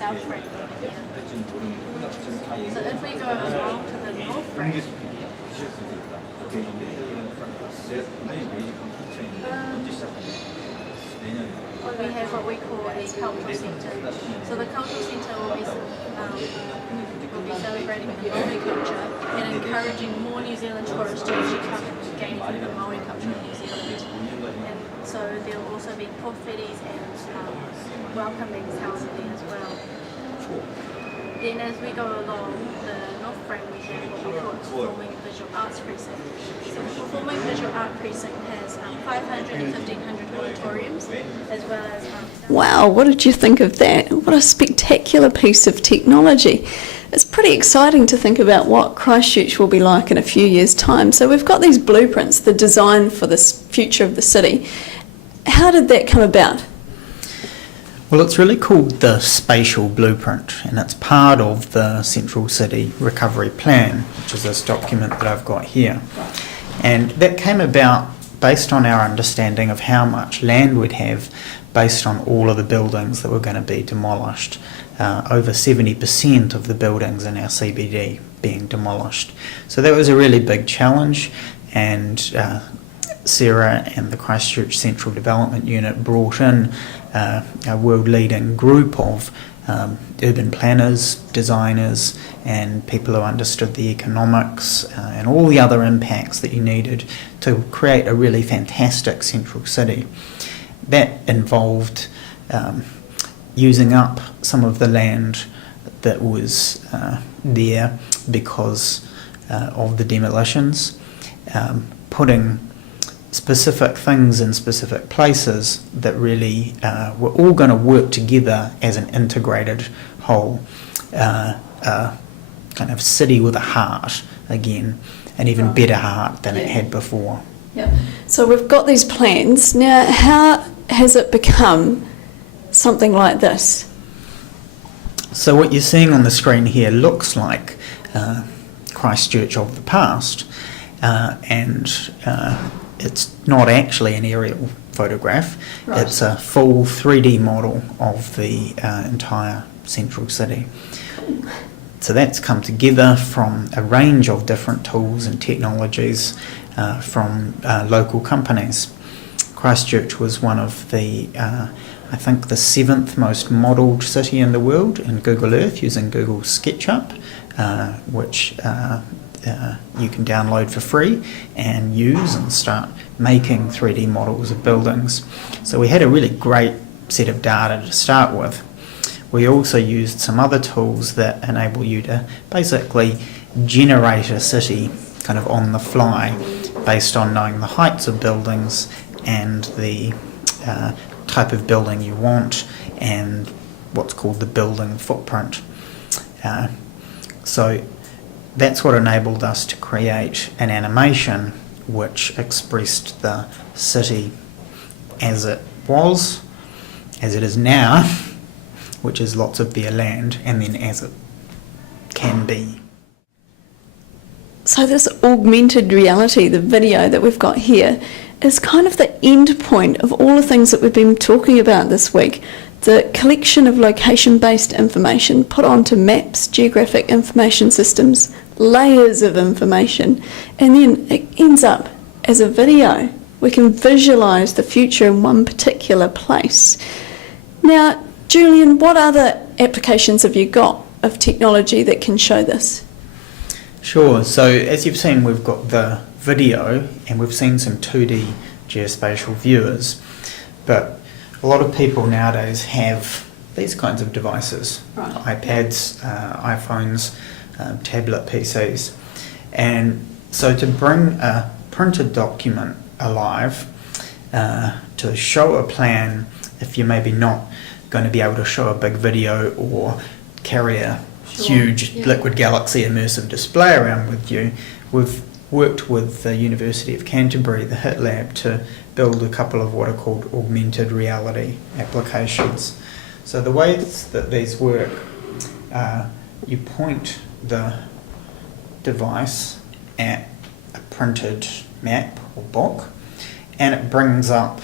south frame over here. So if we go along to the north frame, we have what we call a cultural centre. So the cultural centre will be celebrating the Maori culture and encouraging more New Zealand tourists to actually come and gain from the Maori culture in New Zealand. And so there will also be portfetis and welcoming houses there as well. Then as we go along the north frame, we have what we call Performing Visual Arts Precinct. So the Performing Visual Art Precinct has 500 and 1,500 auditoriums, as well as... Wow, what did you think of that? What a spectacular piece of technology. It's pretty exciting to think about what Christchurch will be like in a few years' time. So we've got these blueprints, the design for this future of the city. How did that come about? Well, it's really called the Spatial Blueprint, and it's part of the Central City Recovery Plan, which is this document that I've got here. And that came about based on our understanding of how much land we'd have based on all of the buildings that were going to be demolished. Over 70% of the buildings in our CBD being demolished. So that was a really big challenge, and Sarah and the Christchurch Central Development Unit brought in a world-leading group of urban planners, designers, and people who understood the economics and all the other impacts that you needed to create a really fantastic central city. That involved using up some of the land that was there because of the demolitions, putting specific things in specific places that really were all going to work together as an integrated whole, kind of city with a heart again, an even better heart than it had before. Yeah. So we've got these plans. Now, how has it become something like this? So what you're seeing on the screen here looks like Christchurch of the past, and it's not actually an aerial photograph. Right. It's a full 3D model of the entire central city. So that's come together from a range of different tools and technologies from local companies. Christchurch was one of the, I think, the 7th most modelled city in the world in Google Earth using Google SketchUp, which you can download for free and use and start making 3D models of buildings. So we had a really great set of data to start with. We also used some other tools that enable you to basically generate a city kind of on the fly based on knowing the heights of buildings and the type of building you want and what's called the building footprint. So that's what enabled us to create an animation which expressed the city as it was, as it is now, which is lots of bare land, and then as it can be. So this augmented reality, the video that we've got here, is kind of the end point of all the things that we've been talking about this week. The collection of location-based information put onto maps, geographic information systems, layers of information, and then it ends up as a video. We can visualise the future in one particular place. Now, Julian, what other applications have you got of technology that can show this? Sure, so as you've seen, we've got the video and we've seen some 2D geospatial viewers, but a lot of people nowadays have these kinds of devices, right. iPads, iPhones, tablet PCs, and so to bring a printed document alive, to show a plan, if you're maybe not going to be able to show a big video or carry a huge Liquid Galaxy immersive display around with you, we've worked with the University of Canterbury, the HIT Lab, to build a couple of what are called augmented reality applications. So the ways that these work, you point the device at a printed map or book and it brings up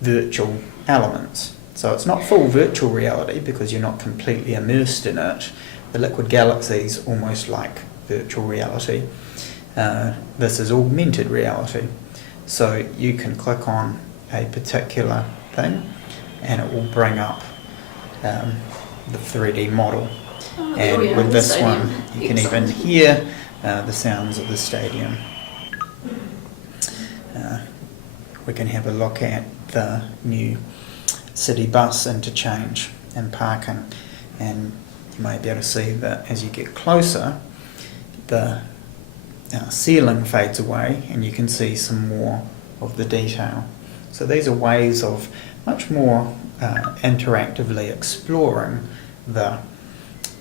virtual elements. So it's not full virtual reality because you're not completely immersed in it. The Liquid Galaxy is almost like virtual reality. This is augmented reality. So you can click on a particular thing and it will bring up the 3D model. And yeah, with the this stadium. one, you can Excellent. even hear the sounds of the stadium. We can have a look at the new city bus interchange and parking, and you may be able to see that as you get closer, the ceiling fades away and you can see some more of the detail. So these are ways of much more interactively exploring the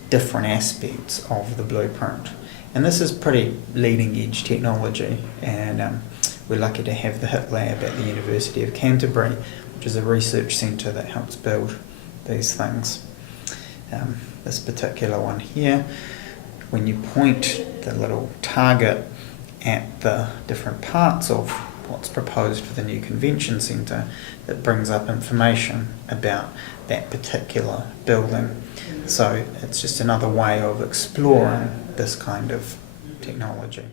different aspects of the blueprint. And this is pretty leading edge technology, and we're lucky to have the HIT Lab at the University of Canterbury, which is a research centre that helps build these things. This particular one here, when you point the little target at the different parts of what's proposed for the new convention centre, it brings up information about that particular building. So it's just another way of exploring this kind of technology.